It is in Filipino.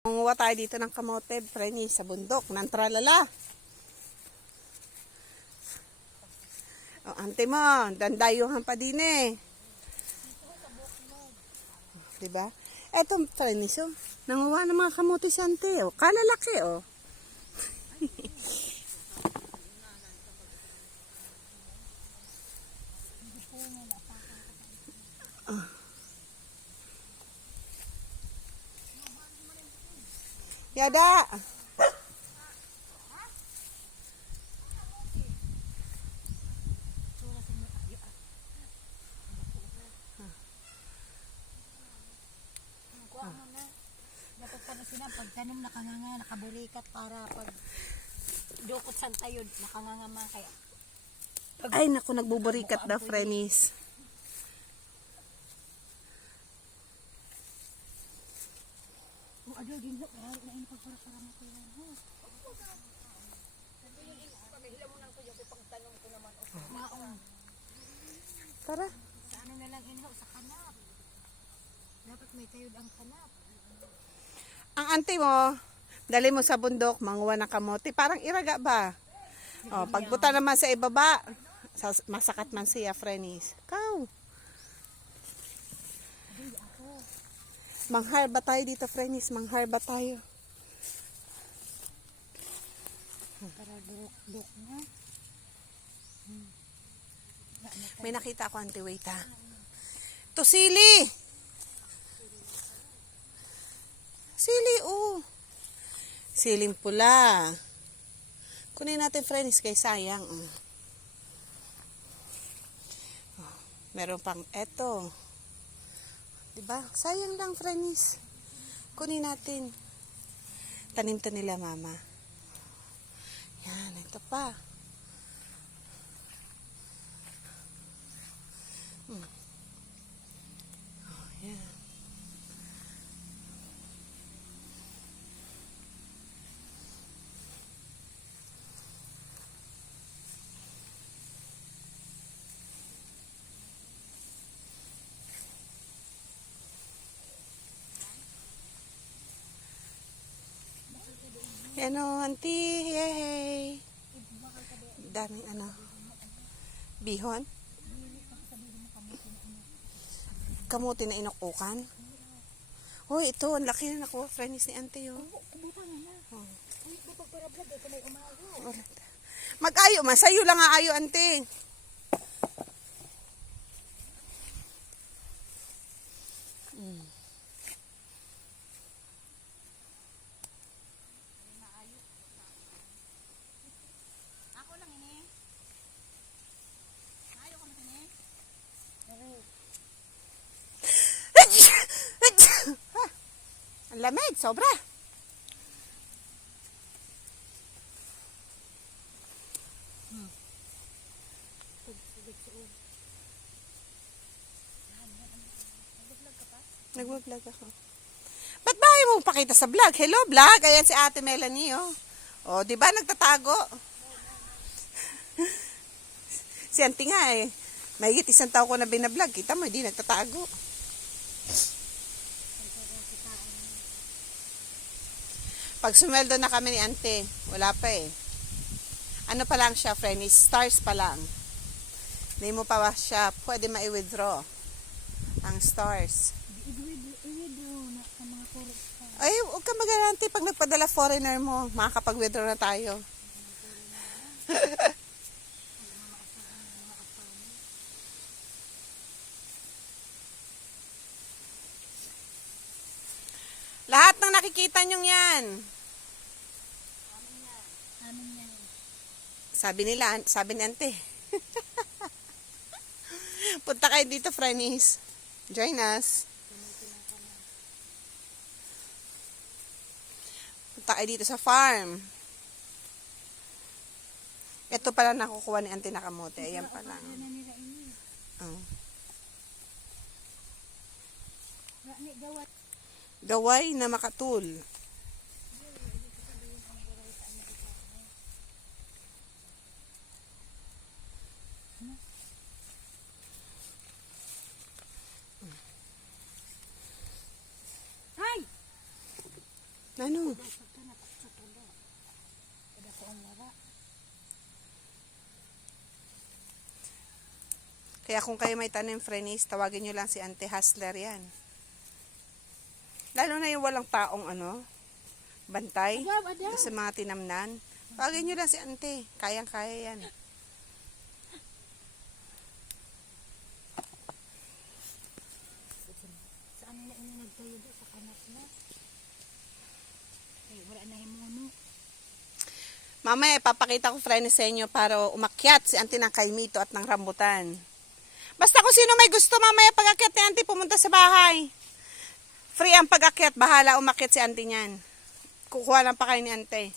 Manguha tayo dito ng kamote, Frenny, sa bundok, ng tralala. O, ante mo, dandayuhan pa din eh. Diba? Eto, Frenny, so, nanguha ng mga kamote sa ante, o. Kalalaki, o. Yada! Pagtanom nakanganga, nakaburikat para pag dukot san tayo, nakanganga man kaya. Ay, naku, nagbuburikat na, Frennies. Adyo din ho, kaya na in para para mo kuya ho. Maong, Tara. sa ano na lang inho, sa kanap. Dapat may tayod ang kanap. Ang ante mo, dali mo sa bundok, manguha ng kamote. Parang iraga ba? O, pagbuta naman sa ibaba, masakat man siya, Frennies. Kau. Manghar ba tayo dito, Frennies? Manghar ba tayo? Para durok-duk na. May nakita ako, ante, wait ha. To sili! Sili, oh. Siling pula. Kunin natin, friends, kay sayang. oh. Oh, meron pang eto. Diba? Sayang lang, friends. Kunin natin. Tanim to nila, mama. Yan, ito pa. Yan o, auntie. Yay! Daming ano. Bihon? Kamuti na inukukan? Hoy, ito, ang laki na nakuha. Friends ni auntie. Oh. Kamay umago. Mag-ayo man. Sa'yo lang nga ayo, ante. Mm. Ako lang ini. Ayaw ko na ini. Ang lamig, sobra. Nag-vlog ako. Ba't ba mo pakita sa vlog? Hello, vlog. Ayan si Ate Melanie, oh. Oh, di ba nagtatago? si Auntie nga eh. Mahigit isang taon ko na binablog. Kita mo, hindi nagtatago. Pag sumweldo na kami ni Ante, wala pa eh. Ano pa lang siya, friend? is Stars pa lang. Hindi mo pa siya pwede ma-withdraw ang stars. I-withdraw na sa mga kurot pa. Ay, huwag ka mag-garanti pag nagpadala foreigner mo. Makakapag-withdraw na tayo. Nakikita nyong yan. Amin yan. Sabi nila, sabi ni ante. Punta kayo dito, Frennies. Join us. Punta kayo dito sa farm. Ito pala nakukuha ni Ante Nakamote. Ayan pa lang. Ano? Oh. Gawat. Gaway na makatul. Ay! Ano? Kaya kung kayo may tanim, frenis, tawagin nyo lang si Ante Hustler yan. Lalo na yung walang paong ano, bantay sa mga tinamnan. Tawagin nyo lang si Ante. Kayang-kaya yan. Saan na ini nagtayo doon sa kanak na? Eh, wala na himuno. Mamaya ipapakita ko frenis sa inyo para umakyat si Ante ng kaimito at ng rambutan. Basta kung sino may gusto mamaya pag-akyat ni Ante pumunta sa bahay. Free ang pag-akyat, bahala umakyat si Ante niyan. Kukuha lang pa kayo ni Ante.